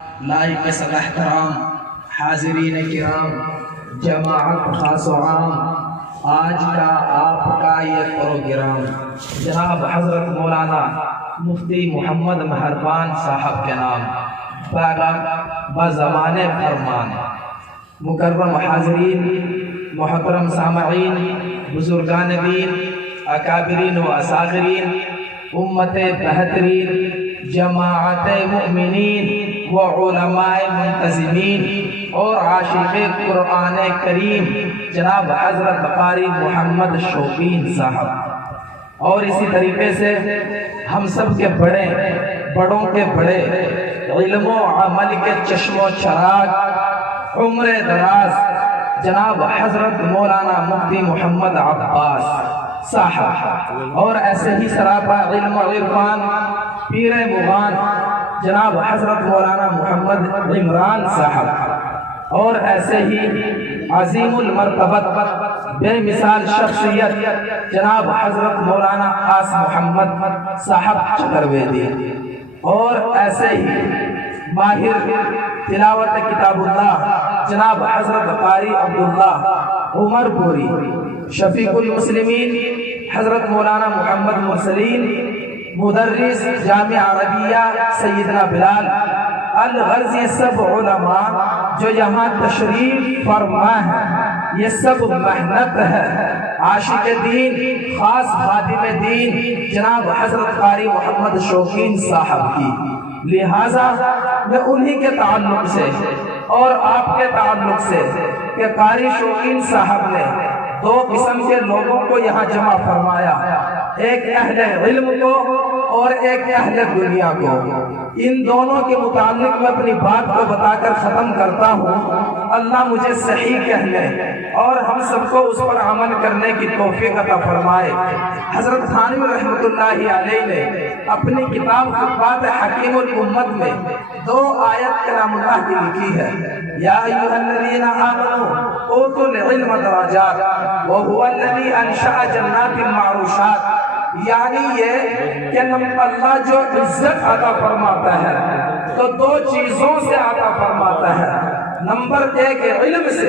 لائق سب احترام حاضرین کرام، جماعت خاص و عام، آج کا آپ کا یہ پروگرام جناب حضرت مولانا مفتی محمد مہربان صاحب کے نام پیغام بزمان فرمان۔ مکرم حاضرین، محترم سامعین، بزرگان دین، اکابرین و اصاغرین، امت بہترین، جماعت مؤمنین و علماء منتظمین اور عاشق قرآن کریم جناب حضرت قاری محمد شوقین صاحب، اور اسی طریقے سے ہم سب کے بڑوں کے بڑے، علم و عمل کے چشم و چراغ، عمر دراز جناب حضرت مولانا مفتی محمد عباس صاحب، اور ایسے ہی سراپا علم و عرفان پیر مغان جناب حضرت مولانا محمد عمران صاحب، اور ایسے ہی عظیم المرتبت بے مثال شخصیت جناب حضرت مولانا خاص محمد صاحب چترویدی، اور ایسے ہی ماہر تلاوت کتاب اللہ جناب حضرت قاری عبداللہ عمر پوری، شفیق المسلمین حضرت مولانا محمد مرسلین، مدرس جامعہ عربیہ سیدنا بلال الغرض، یہ سب علماء جو یہاں تشریف فرما ہے، یہ سب محنت ہے عاشق دین، خاص خادم دین جناب حضرت قاری محمد شوقین صاحب کی۔ لہٰذا میں انہی کے تعلق سے اور آپ کے تعلق سے کہ قاری شوقین صاحب نے دو قسم کے لوگوں کو یہاں جمع فرمایا، ایک اہل علم کو اور ایک اہل دنیا کو۔ ان دونوں کے متعلق میں اپنی بات کو بتا کر ختم کرتا ہوں۔ اللہ مجھے صحیح کہنے اور ہم سب کو اس پر عمل کرنے کی توفیق عطا فرمائے۔ حضرت تھانوی رحمۃ اللہ علیہ نے اپنی کتاب خطبات حکیم الامت میں 2 آیت کلام اللہ کی لکھی ہے، یا ایھا الذین آمنوا اوتوا العلم درجات وہو الذی انشأ جنات معروشات، یعنی یہ کہ اللہ جو عزت عطا فرماتا ہے تو 2 چیزوں سے عطا فرماتا ہے۔ نمبر 1 علم سے،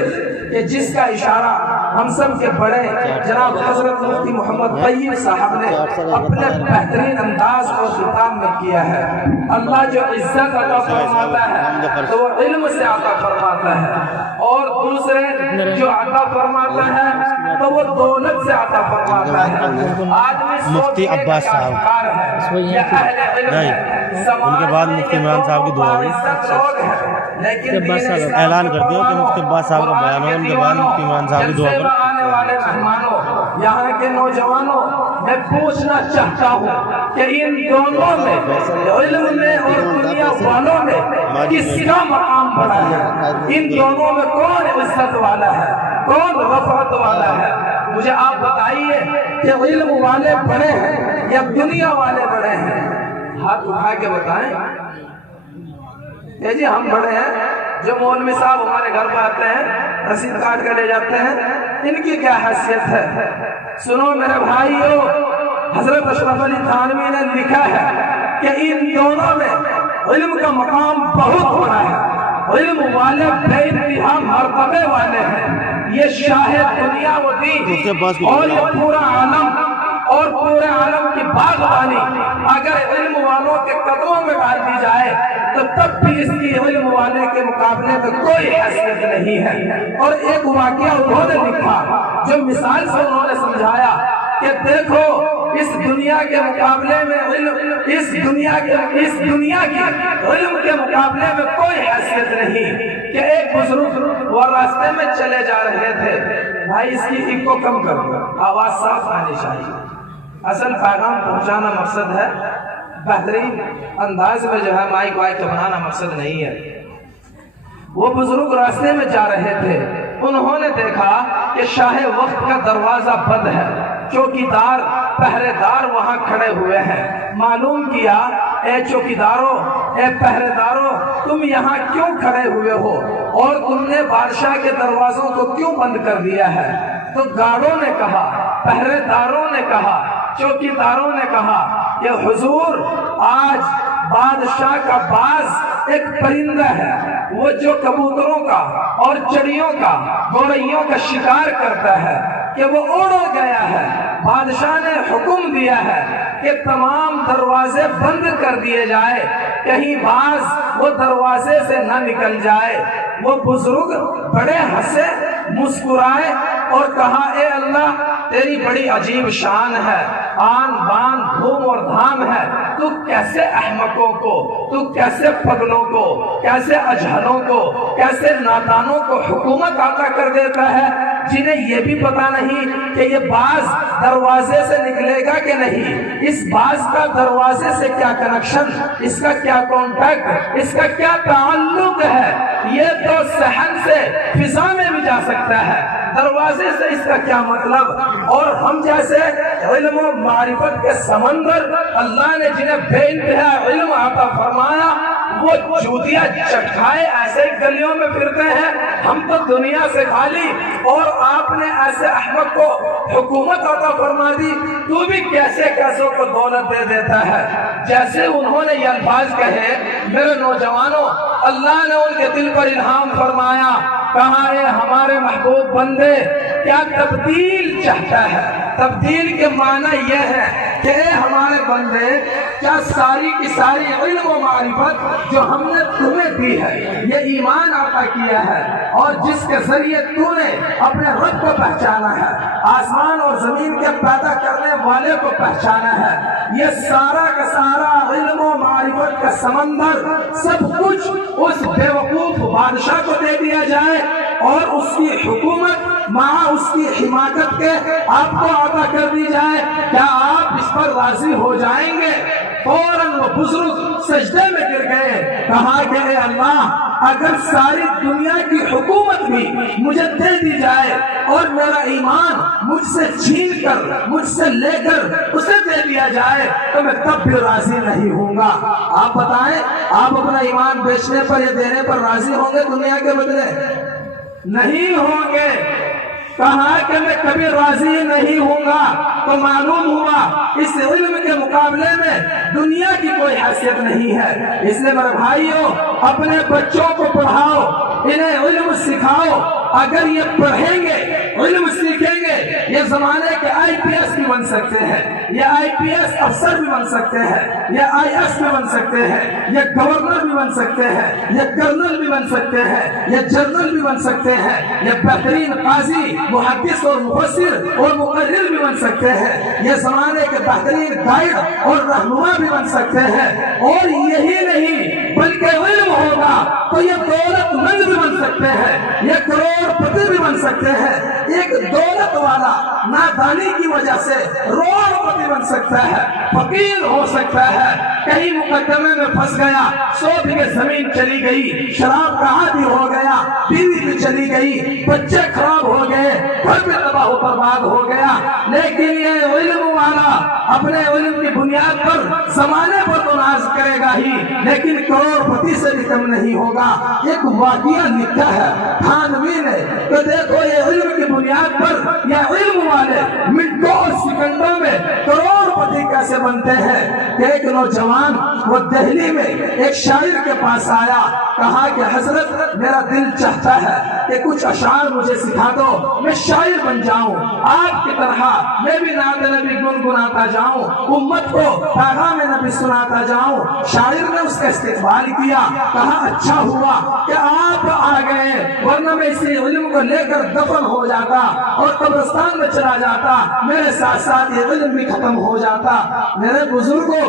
کہ جس کا اشارہ ہم سب کے بڑے جناب حضرت مفتی محمد طیب صاحب نے اپنے بہترین انداز اور خطاب میں کیا ہے۔ اللہ جو عزت عطا فرماتا ہے تو وہ علم سے عطا فرماتا ہے، اور دوسرے جو عطا فرماتا ہے تو وہ دولت سے عطا فرماتا ہے۔ مفتی عباس صاحب نہیں، ان کے بعد مفتی عمران صاحب کی دعا ہوئی، اعلان کر دیا کہ مفتی عباس صاحب کا بیان ہو، ان کے بعد مفتی عمران صاحب کی دعا پر۔ آنے والے مہمانوں، یہاں کے نوجوانوں، میں پوچھنا چاہتا ہوں کہ ان دونوں میں، علم میں اور دنیا والوں میں کس کا مقام بڑا ہے؟ ان دونوں میں کون عزت والا ہے، کون رفعت والا ہے؟ مجھے آپ بتائیے کہ علم والے بڑے ہیں یا دنیا والے بڑے ہیں؟ ہاتھ اٹھا کے بتائیں۔ جی ہم بڑے ہیں، جو مولوی صاحب ہمارے گھر پہ آتے ہیں رسید کاٹ کے لے جاتے ہیں، ان کی کیا حیثیت ہے؟ سنو میرے بھائیو، حضرت اشرف علی تھانوی نے لکھا ہے کہ ان دونوں میں علم کا مقام بہت بڑا ہے، علم والے بے انتہا مرتبے والے ہیں۔ یہ شاہ دنیا و دین اور یہ پورا عالم اور پورے عالم کی باغبانی اگر علم والوں کے قدموں میں ڈال دی جائے تو تب بھی اس کی علم والے کے مقابلے میں کوئی حیثیت نہیں ہے۔ اور ایک واقعہ انہوں نے لکھا جو مثال سے انہوں نے سمجھایا کہ دیکھو اس دنیا کے مقابلے میں اس دنیا کی علم کے مقابلے میں کوئی حیثیت نہیں۔ کہ ایک بزرگ وہ راستے میں چلے جا رہے تھے، بھائی اس کی ایک کو کم کرو، آواز صاف آنی چاہیے، اصل پیغام پہنچانا مقصد ہے، بہترین انداز میں جو ہے مائک وائک بنانا مقصد نہیں ہے۔ وہ بزرگ راستے میں جا رہے تھے، انہوں نے دیکھا کہ شاہ وقت کا دروازہ بند ہے، چوکیدار پہرے دار وہاں کھڑے ہوئے ہیں۔ معلوم کیا، اے چوکیداروں، اے پہرے داروں، تم یہاں کیوں کھڑے ہوئے ہو اور تم نے بادشاہ کے دروازوں کو کیوں بند کر دیا ہے؟ تو گارڈوں نے کہا، پہرے داروں نے کہا، چوکیداروں نے کہا کہ حضور آج بادشاہ کا باز ایک پرندہ ہے، وہ جو کبوتروں کا اور چڑیوں کا گورئیوں کا شکار کرتا ہے کہ وہ اڑ گیا ہے۔ بادشاہ نے حکم دیا ہے کہ تمام دروازے بند کر دیے جائے، کہیں باز وہ دروازے سے نہ نکل جائے۔ وہ بزرگ بڑے ہنسے مسکرائے اور کہا اے اللہ تیری بڑی عجیب شان ہے، آن بان دھوم اور دھام ہے، تو کیسے احمقوں کو، تو کیسے پگلوں کو، کیسے اجہلوں کو، کیسے نادانوں کو حکومت عطا کر دیتا ہے، جنہیں یہ بھی پتا نہیں کہ یہ باز دروازے سے نکلے گا کہ نہیں، اس باز کا دروازے سے کیا کنیکشن، اس کا کیا کانٹیکٹ، اس کا کیا تعلق ہے، یہ تو صحن سے فضا میں بھی جا سکتا ہے، دروازے سے اس کا کیا مطلب۔ اور ہم جیسے علم و معرفت کے سمندر اللہ نے جنہیں بے انتہا علم عطا فرمایا، وہ جوتیاں چٹکھائے ایسے گلیوں میں پھرتے ہیں، ہم تو دنیا سے خالی، اور آپ نے ایسے احمق کو حکومت عطا فرما دی، تو بھی کیسے کیسوں کو دولت دے دیتا ہے۔ جیسے انہوں نے یہ الفاظ کہے، میرے نوجوانوں، اللہ نے ان کے دل پر الہام فرمایا، کہا اے ہمارے محبوب بندے کیا تبدیل چاہتا ہے۔ تبدیل کے معنی یہ ہے کہ اے ہمارے بندے کیا ساری کی ساری علم و معرفت جو ہم نے تمہیں دی ہے، یہ ایمان عطا کیا ہے اور جس کے ذریعے تو نے اپنے رب کو پہچانا ہے، آسمان اور زمین کے پیدا کرنے والے کو پہچانا ہے، یہ سارا کا سارا علم و معرفت کا سمندر سب کچھ اس بے وقوف بادشاہ کو دے دیا جائے اور اس کی حکومت مع اس کی حماقت کے آپ کو عطا کر دی جائے، کیا آپ اس پر راضی ہو جائیں گے؟ فوراً وہ بزرگ سجدے میں گر گئے، کہا کہ اے اللہ اگر ساری دنیا کی حکومت بھی مجھے دے دی جائے اور میرا ایمان مجھ سے چھین کر مجھ سے لے کر اسے دے دیا جائے تو میں تب بھی راضی نہیں ہوں گا۔ آپ بتائیں، آپ اپنا ایمان بیچنے پر یا دینے پر راضی ہوں گے دنیا کے بدلے؟ نہیں ہوں گے۔ کہا کہ میں کبھی راضی نہیں ہوں گا، تو معلوم ہوا اس علم کے مقابلے میں دنیا کی کوئی حیثیت نہیں ہے۔ اس لیے میرے بھائیوں، اپنے بچوں کو پڑھاؤ، انہیں علم سکھاؤ، اگر یہ پڑھیں گے، علم سیکھیں گے، یہ زمانے کے آئی پی ایس بھی بن سکتے ہیں، یہ آئی پی ایس افسر بھی بن سکتے ہیں، یہ آئی ایس بھی بن سکتے ہیں، یہ گورنر بھی بن سکتے ہیں، یہ کرنل بھی بن سکتے ہیں، یہ جنرل بھی بن سکتے ہیں، یہ بہترین قاضی، محدث اور مفسر اور مقرر بھی بن سکتے ہیں، یہ زمانے کے بہترین گائیڈ اور رہنما بھی بن سکتے ہیں۔ اور یہی نہیں بلکہ علم ہوگا تو یہ دولت مند بھی بن سکتے ہیں، یہ کروڑ پتی بھی بن سکتے ہیں۔ ایک دولت والا نادانی کی وجہ سے روڑ پتی بن سکتا ہے، فقیر ہو سکتا ہے، کہیں مقدمے میں پھنس گیا، 100 بیگھے زمین چلی گئی، شراب کا عادی ہو گیا، بیوی بھی چلی گئی، بچے خراب ہو گئے، گھر بھی تباہ و برباد ہو گیا۔ لیکن یہ علم والا اپنے علم کی بنیاد پر زمانے پر تو ناز کرے گا ہی، لیکن کروڑ پتی سے بھی کم نہیں ہوگا۔ ایک واقعہ لکھا ہے تھانوی نے کہ دیکھو یہ علم کی بنیاد پر یہ علم والے منٹوں اور سیکنڈوں میں کروڑ پتی کیسے بنتے ہیں۔ کہ ایک نوجوان وہ دہلی میں ایک شاعر کے پاس آیا، کہا کہ حضرت میرا دل چاہتا ہے کہ کچھ اشعار مجھے سکھا دو، میں شاعر بن جاؤں، آپ کی طرح میں بھی نعت نبی گنگناتا جاؤں، امت کو پیغام نبی سناتا جاؤں۔ شاعر نے اس کا استقبال کیا، کہا اچھا ہوا کہ آپ آ گئے، ورنہ میں اسی علم کو لے کر دفن ہو جاتا اور قبرستان میں چلا جاتا، میرے ساتھ ساتھ یہ علم بھی ختم ہو جاتا۔ میرے بزرگوں،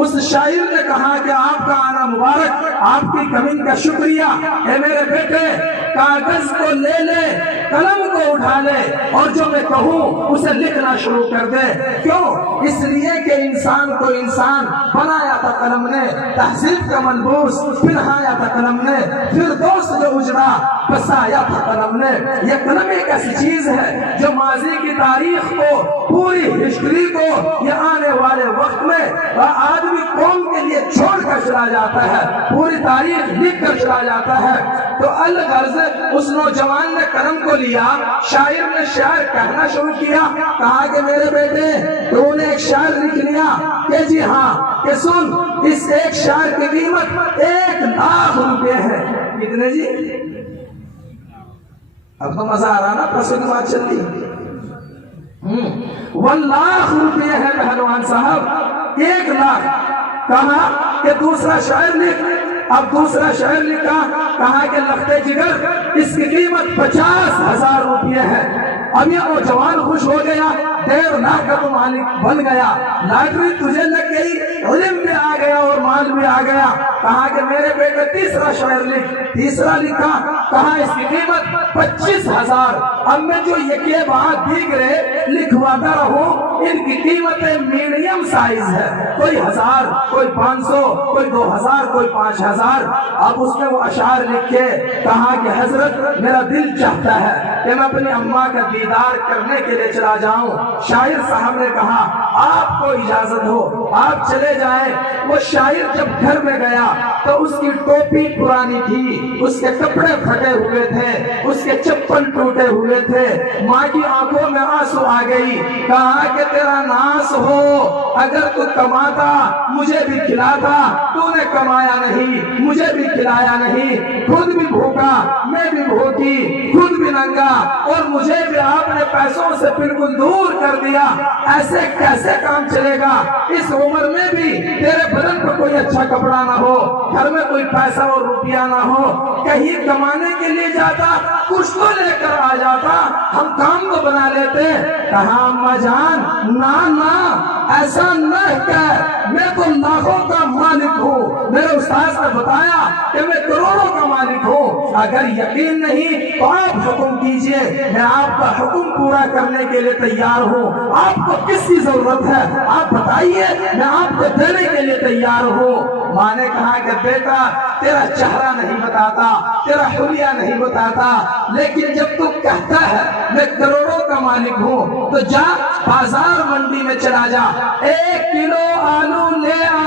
اس شاعر نے کہا کہ آپ کا آنا مبارک، آپ کی کمین کا شکریہ۔ اے میرے بیٹے، کاغذ کو لے لے، قلم کو اٹھا لے اور جو میں کہوں اسے لکھنا شروع کر دے۔ کیوں؟ اس لیے کہ انسان کو انسان بنایا تھا قلم نے، تہذیب کا ملبوس پہنایا تھا قلم نے، پھر دوست جو اجڑا بسایا تھا قلم نے۔ یہ قلم ایک ایسی چیز ہے جو ماضی کی تاریخ کو، پوری ہسٹری کو، یہ آنے والے وقت میں آدمی قوم کے لیے چھوڑ کر چلا جاتا ہے، پوری تاریخ لکھ کر چلا جاتا ہے۔ تو الغرض اس نوجوان نے قلم کو لیا، شاعر نے شعر کہنا شروع کیا، کہا کہ میرے بیٹے تو نے ایک شعر لکھ لیا کہ جی ہاں کہ سن اس ایک شعر کی قیمت 1,00,000 روپے ہے. کتنے جی؟ اب تو مزہ آ رہا نا، پیسوں کی بات چل رہی. 1,00,000 روپے ہے پہلوان صاحب، 1,00,000. کہا کہ دوسرا شاعر لکھ. اب دوسرا شاعر لکھا، کہا کہ لخت جگر اس کی قیمت 50,000 روپے ہے. اب یہ نوجوان خوش ہو گیا، 1,50,000 کا تو مالک بن گیا. لاٹری تجھے لگ گئی، علم بھی آ گیا اور مال بھی آ گیا. کہا کہ میرے بیٹے تیسرا شعر لکھ. تیسرا لکھا، کہا اس کی قیمت 25,000. اب میں جو یہ بات دیگرے لکھواتا رہوں، ان کی قیمتیں میڈیم سائز ہے، کوئی 1,000، کوئی 500، کوئی 2,000، کوئی 5,000. اب اس میں وہ اشعار لکھے. کہا کہ حضرت میرا دل چاہتا ہے کہ میں اپنی اماں کا دیدار کرنے کے لیے چلا جاؤں. شاعر صاحب نے کہا آپ کو اجازت ہو، آپ چلے جائیں. وہ شاعر جب گھر میں گیا تو اس کی ٹوپی پرانی تھی، اس کے کپڑے پھٹے ہوئے تھے، اس کے چپل ٹوٹے ہوئے تھے. ماں کی آنکھوں میں آنسو آ گئی. کہا کہ تیرا ناس ہو، اگر تو کماتا مجھے بھی کھلاتا. تو نے کمایا نہیں، مجھے بھی کھلایا نہیں. خود بھی بھوکا، میں بھی بھوکی، خود بھی ننگا، اور مجھے بھی آپ نے پیسوں سے بالکل دور کر دیا. ایسے کیسے کام چلے گا؟ اس عمر میں بھی تیرے بدن پر کوئی اچھا کپڑا نہ ہو، گھر میں کوئی پیسہ اور روپیہ نہ ہو. کہیں کمانے کے لیے جاتا، کچھ تو لے کر آ جاتا، ہم کام تو بنا لیتے. کہا اماں جان نا ایسا نہ کہہ، میں تو لاکھوں کا مالک ہوں. میرے استاد نے بتایا کہ میں کروڑوں کا مالک ہوں. اگر یقین نہیں تو آپ حکم کیجئے، میں آپ کا حکم پورا کرنے کے لیے تیار ہوں. آپ کو کس کی ضرورت ہے آپ بتائیے، میں آپ کو دینے کے لیے تیار ہوں. ماں نے کہا کہ بیٹا تیرا چہرہ نہیں بتاتا، تیرا حلیہ نہیں بتاتا، لیکن جب تو کہتا ہے میں کروڑوں کا مالک ہوں تو جا بازار منڈی میں چلا جا، 1 کلو آلو لے آ.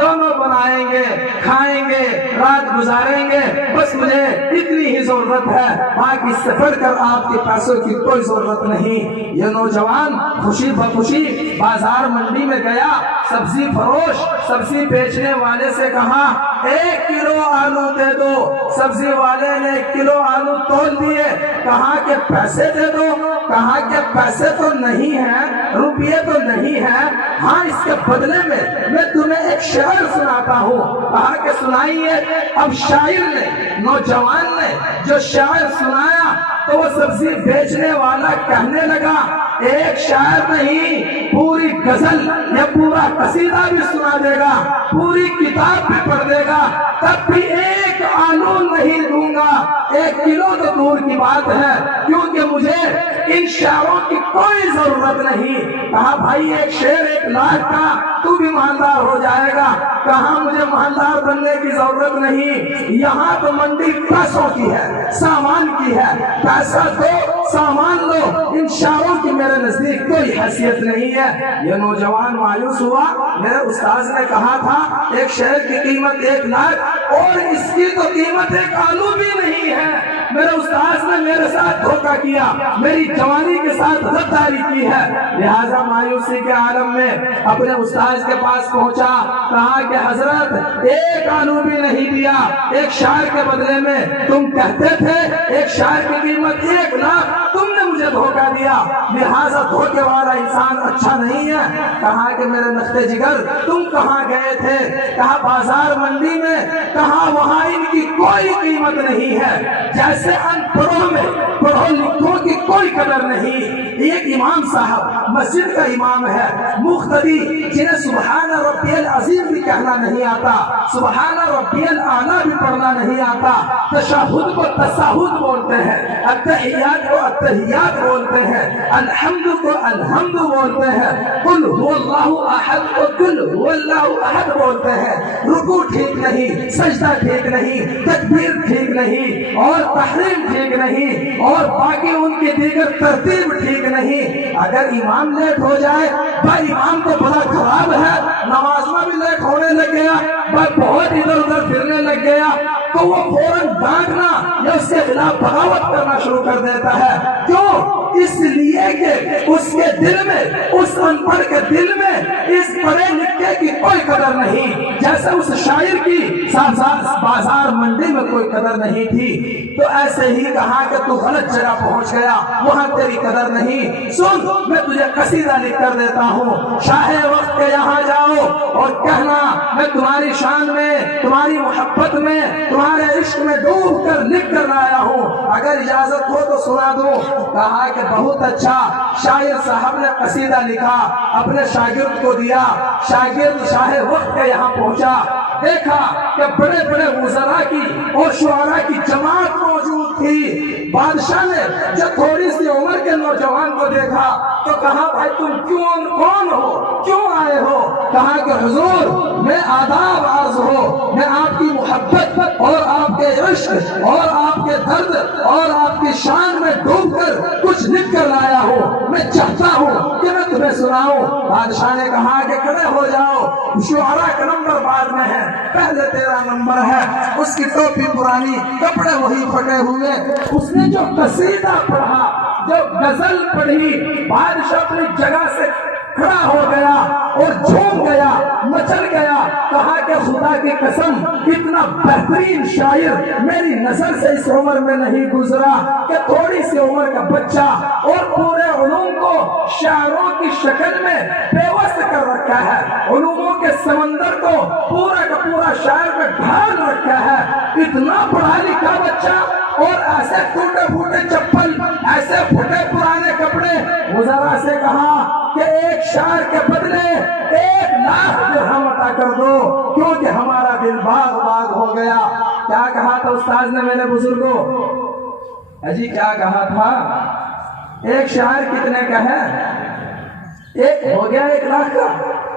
دونوں بنائیں گے، کھائیں گے، رات گزاریں گے. بس مجھے اتنی ہی ضرورت ہے، باقی سے بڑھ کر آپ کے پیسوں کی کوئی ضرورت نہیں. یہ نوجوان خوشی بخوشی بازار منڈی میں گیا. سبزی فروش سبزی بیچنے والے سے کہا 1 کلو آلو دے دو. سبزی والے نے 1 کلو آلو تول دیے. کہا کہ پیسے دے دو. کہا کہ پیسے تو نہیں ہیں، روپیے تو نہیں ہیں، ہاں اس کے بدلے میں تمہیں ایک شعر سناتا ہوں. کہا کہ سنائیے. اب شاعر نے، نوجوان نے جو شعر سنایا تو وہ سبزی بیچنے والا کہنے لگا ایک شاعر نہیں، پوری غزل یا پورا قصیدہ بھی سنا دے گا، پوری کتاب بھی پڑھ دے گا، تب بھی 1 آلو نہیں دوں گا. 1 کلو تو دور کی بات ہے، کیونکہ مجھے ان شعروں کی کوئی ضرورت نہیں. کہا بھائی ایک شعر 1,00,000 کا، تو بھی مالدار ہو جائے گا. کہا مجھے مالدار بننے کی ضرورت نہیں، یہاں تو منڈی پیسوں کی ہے، سامان کی ہے. پیسہ دو، سامان لو، ان شعروں کی میرے نزدیک کوئی حیثیت نہیں ہے. یہ نوجوان مایوس ہوا. میرے استاذ نے کہا تھا ایک شعر کی قیمت 1,00,000 اور اس کی تو قیمت 1 آلو بھی نہیں ہے. میرے استاذ نے میرے ساتھ دھوکہ کیا، میری جوانی کے ساتھ غداری کی ہے. لہذا مایوسی کے عالم میں اپنے استاذ کے پاس پہنچا. کہا کہ حضرت 1 آلو بھی نہیں دیا. ایک شاعر کے بدلے میں تم کہتے تھے ایک شاعر کی قیمت 1,00,000، تم نے مجھے دھوکہ دیا. لہذا دھوکے والا انسان اچھا نہیں ہے. کہا کہ میرے نختے جگر تم کہاں گئے تھے؟ کہا بازار منڈی میں. کہا وہاں ان کی کوئی قیمت نہیں ہے، جیسے ان پڑھوں میں پڑھو لکھوں کی کوئی قدر نہیں. ایک امام صاحب مسجد کا امام ہے، مقتدی جنہیں سبحان ربی العظیم بھی کہنا نہیں آتا، سبحان ربی الاعلیٰ بھی پڑھنا نہیں آتا، تشہد کو تشہد بولتے ہیں، التحیات کو التحیات بولتے ہیں، الحمد کو الحمد بولتے ہیں، قل هو اللہ احد کو قل هو اللہ احد بولتے ہیں. رکوع ٹھیک نہیں، سجدہ ٹھیک نہیں، تکبیر ٹھیک نہیں، اور تحریم ٹھیک نہیں، اور باقی ان کی دیگر ترتیب ٹھیک نہیں. اگر امام لیٹ ہو جائے بھائی امام تو بڑا خراب ہے، نماز میں بھی لیٹ ہونے لگ گیا، بھائی بہت ادھر ادھر پھرنے لگ گیا. تو وہ فوراً ڈانٹنا یا اس کے خلاف بغاوت کرنا شروع کر دیتا ہے. کیوں؟ اس لیے کہ اس کے دل میں، اس ان پڑھ کے دل میں اس پڑھے لکھے کی کوئی قدر نہیں، جیسے اس شاعر کی بازار منڈی میں کوئی قدر نہیں تھی. تو ایسے ہی کہا کہ تو غلط جگہ پہنچ گیا، وہاں تیری قدر نہیں. سن، میں تجھے قصیدہ لکھ کر دیتا ہوں. شاہ وقت کے یہاں جاؤ اور کہنا میں تمہاری شان میں، تمہاری محبت میں، تمہارے عشق میں ڈوب کر لکھ کر لایا ہوں، اگر اجازت ہو تو سنا دوں. کہا کہ بہت اچھا. شاعر صاحب نے قصیدہ لکھا، اپنے شاگرد کو دیا. شاگرد شاہ وقت کے یہاں پہنچا، دیکھا کہ بڑے بڑے وزراء کی اور شعراء کی جماعت موجود تھی. بادشاہ نے جب تھوڑی سی عمر کے نوجوان کو دیکھا تو کہا بھائی تم کون ہو، کیوں آئے ہو؟ کہا کہ حضور میں آداب عرض ہو، میں آپ کی محبت اور آپ کے عشق اور آپ کے درد اور آپ کی شان میں ڈوب کر کچھ لکھ کر لایا ہوں، میں چاہتا ہوں کہ میں تمہیں سناؤں. بادشاہ نے کہا کہ کھڑے ہو جاؤ، شعراء کا نمبر بعد میں ہے، پہلے تیرا نمبر ہے. اس کی ٹوپی پرانی، کپڑے وہی پھٹے ہوئے. اس نے جو قصیدہ پڑھا، جو غزل پڑھی، بادشاہ اپنی جگہ سے کھڑا ہو گیا اور جھوم گیا، مچل گیا. کہا کہ خدا کی قسم اتنا بہترین شاعر میری نظر سے اس عمر میں نہیں گزرا کہ تھوڑی سی عمر کا بچہ اور پورے علوم کو شاعروں کی شکل میں پیوست کر رکھا ہے، علوموں کے سمندر کو پورا کا پورا شاعر میں ڈھال رکھا ہے. اتنا پڑھا لکھا بچہ اور ایسے ٹوٹے پھوٹے چپل، ایسے پھٹے پرانے کپڑے. وزراء سے کہا کہ ایک شعر کے بدلے 1,00,000 درہم عطا کر دو، کیونکہ ہمارا دل باغ باغ ہو گیا. کیا کہا تھا استاذ نے میرے بزرگوں؟ جی کیا کہا تھا؟ ایک شعر کتنے کا ہے؟ ایک ہو گیا 1,00,000 کا.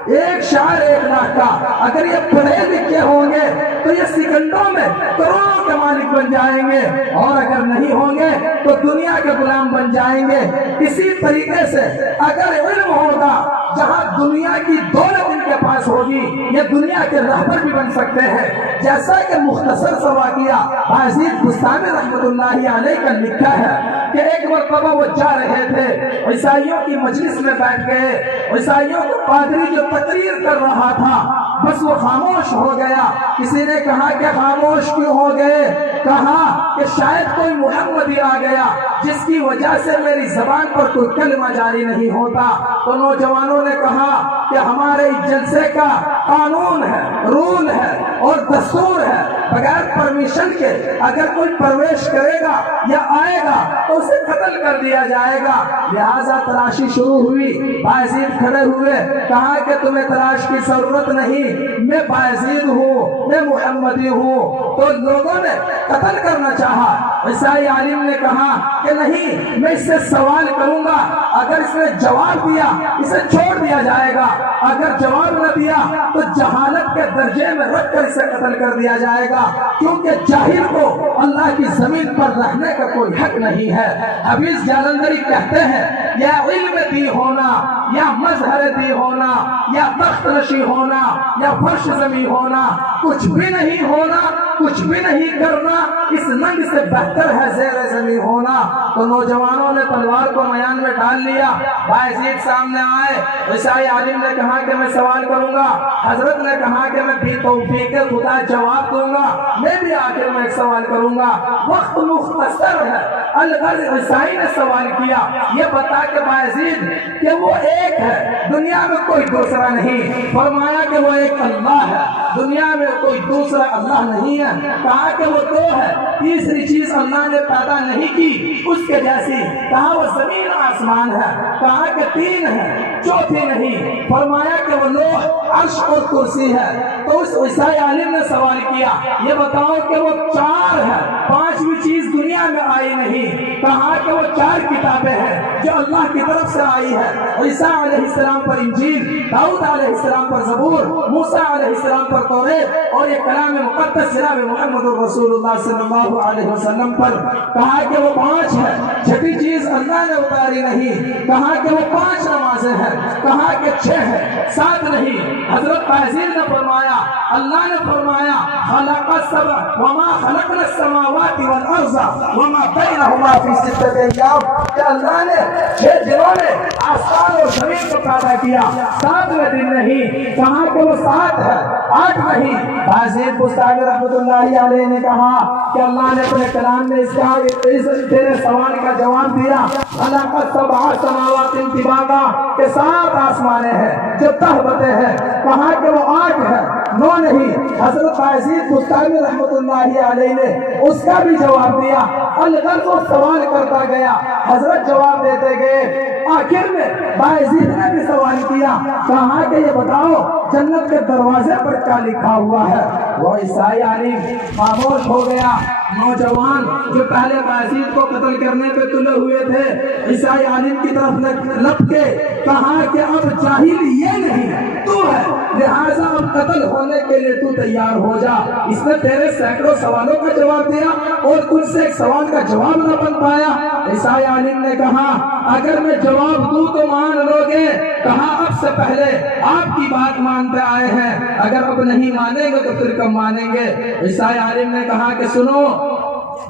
ایک شعر 1,00,000 کا. اگر یہ پڑھے لکھے ہوں گے تو یہ سیکنڈوں میں کروڑوں کے مالک بن جائیں گے، اور اگر نہیں ہوں گے تو دنیا کے غلام بن جائیں گے. اسی طریقے سے اگر علم ہوگا، جہاں دنیا کی دولت ان کے پاس ہوگی، یہ دنیا کے رہبر بھی بن سکتے ہیں. جیسا کہ مختصر سا واقعہ باجید بستانی رحمۃ اللہ علیہ کا لکھا ہے کہ ایک مرتبہ وہ جا رہے تھے، عیسائیوں کی مجلس میں بیٹھ گئے. عیسائیوں کا پادری جو تقریر کر رہا تھا بس وہ خاموش ہو گیا. کسی نے کہا کہ خاموش کیوں ہو گئے؟ کہا کہ شاید کوئی محمدی آ گیا جس کی وجہ سے میری زبان پر کوئی کلمہ جاری نہیں ہوتا. تو نوجوانوں نے کہا کہ ہمارے جلسے کا قانون ہے، رول ہے اور دستور ہے، بغیر پرمیشن کے اگر کوئی پرویش کرے گا یا آئے گا تو اسے قتل کر دیا جائے گا. لہذا تلاشی شروع ہوئی. باجید کھڑے ہوئے، کہا کہ تمہیں تلاش کی ضرورت نہیں، میں باجید ہوں، میں محمدی ہوں. تو لوگوں نے قتل کرنا چاہا. عیسائی عالم نے کہا کہ نہیں، میں اس سے سوال کروں گا، اگر اس نے جواب دیا اسے چھوڑ دیا جائے گا، اگر جواب نہ دیا تو جہالت کے درجے میں رکھ کر اسے قتل کر دیا جائے گا، کیونکہ جاہل کو اللہ کی زمین پر رہنے کا کوئی حق نہیں ہے. حفیظ جالندری کہتے ہیں یا علم دی ہونا، یا مظہر دی ہونا، یا تخت نشی ہونا، یا فرش زمین ہونا، کچھ بھی نہیں ہونا، کچھ بھی نہیں کرنا، اس ننگ سے بہتر ہے زیر زمین ہونا. تو نوجوانوں نے تلوار کو میان میں ڈال لیا. باجید سامنے آئے. عیسائی عالم نے کہا کہ میں سوال کروں گا. حضرت نے کہا کہ میں بھی توفیق خدا جواب دوں گا. میں بھی آخر میں ایک سوال کروں گا. وقت مختصر ہے. الغرض عیسائی نے سوال کیا، یہ بتا کہ باجید کہ وہ ایک ہے، دنیا میں کوئی دوسرا نہیں. فرمایا کہ وہ ایک اللہ ہے، دنیا میں کوئی دوسرا اللہ نہیں ہے. کہا کہ وہ دو ہے، تیسری چیز اللہ نے پیدا نہیں کی اس کے جیسی. کہا وہ زمین آسمان ہے. کہا کہ تین ہے، چوتھی نہیں. فرمایا کہ وہ لوح، عرش اور کرسی ہے. تو اس عیسائی عالم نے سوال کیا، یہ بتاؤ کہ وہ چار ہے، پانچویں چیز دنیا میں آئی نہیں. کہا کہ وہ 4 کتابیں ہیں جو اللہ کی طرف سے آئی ہے، عیسیٰ علیہ السلام پر انجیل، داؤد علیہ السلام پر زبور، موسیٰ علیہ السلام پر توریت، اور یہ کلام مقدس جناب محمد رسول اللہ صلی اللہ علیہ وسلم پر۔ کہا کہ وہ 5 ہے، چھٹی چیز اللہ نے اتاری نہیں۔ کہا کہ وہ 5 نمازیں ہیں، کہا کہ 6 ہے، 7 نہیں۔ حضرت باعزیر نے فرمایا، اللہ نے فرمایا خلق السبع وما خلقنا السماوات والارض وما بینہما فی 6 ایام، کہ اللہ نے 6 دنوں میں آسمان اور زمین کو پیدا کیا، 7ویں دن نہیں۔ کہا کہ وہ 7 ہے، 8 نہیں۔ باعزیر بستانی رحمۃ اللہ علیہ نے کہا کہ اللہ نے اپنے کلام میں اس تیرے سوال کا جواب دیا، خلق السبع سماوات طباقا، کہ 7 آسمانے ہیں جو تہبتے ہیں۔ کہا کہ وہ 8 ہے، 9 نہیں۔ حضرت باعزیر بستانی رحمۃ اللہ علیہ نے اس کا بھی جواب دیا۔ الغرض وہ سوال کرتا گیا، حضرت جواب دیتے گئے۔ آخر میں باعزیر نے بھی سوال کیا، کہا کہ یہ بتاؤ جنت کے دروازے پر کیا لکھا ہوا ہے؟ وہ عیسائی عالم خاموش ہو گیا۔ نوجوان جو پہلے باعزیر کو قتل کرنے پہ تلے ہوئے تھے، عیسائی عالم کی طرف لپ کے کہا کہ اب جاہل یہ نہیں تو ہے، لہٰذا اب قتل ہونے کے لیے تو تیار ہو جا۔ اس نے تیرے سینکڑوں سوالوں کا جواب دیا اور تجھ سے ایک سوال کا جواب نہ بن پایا۔ عیسائی عالم نے کہا اگر میں جواب دوں تو مان لو گے؟ کہا اب سے پہلے آپ کی بات مانتے آئے ہیں، اگر اب نہیں مانیں گے تو پھر کب مانیں گے؟ عیسائی عالم نے کہا کہ سنو،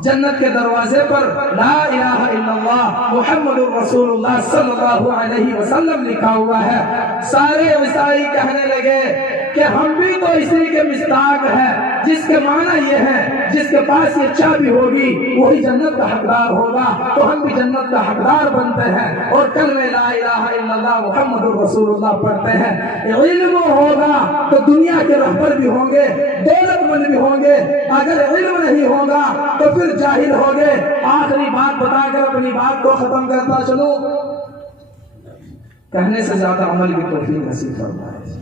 جنت کے دروازے پر لا الہ الا اللہ محمد رسول اللہ صلی اللہ علیہ وسلم لکھا ہوا ہے۔ سارے عیسائی کہنے لگے کہ ہم بھی تو اسی کے مصداق ہیں، جس کے معنی یہ ہے جس کے پاس یہ چابی ہوگی وہی جنت کا حقدار ہوگا، تو ہم بھی جنت کا حقدار بنتے ہیں اور کلمہ لا الہ الا اللہ محمد رسول اللہ پڑھتے ہیں۔ علم ہوگا تو دنیا کے رہبر بھی ہوں گے، دولت مند بھی ہوں گے، اگر علم نہیں ہوگا تو پھر جاہل ہوگے۔ آخری بات بتا کر اپنی بات کو ختم کرتا چلو، کہنے سے زیادہ عمل کی توفیق نصیب فرمائے۔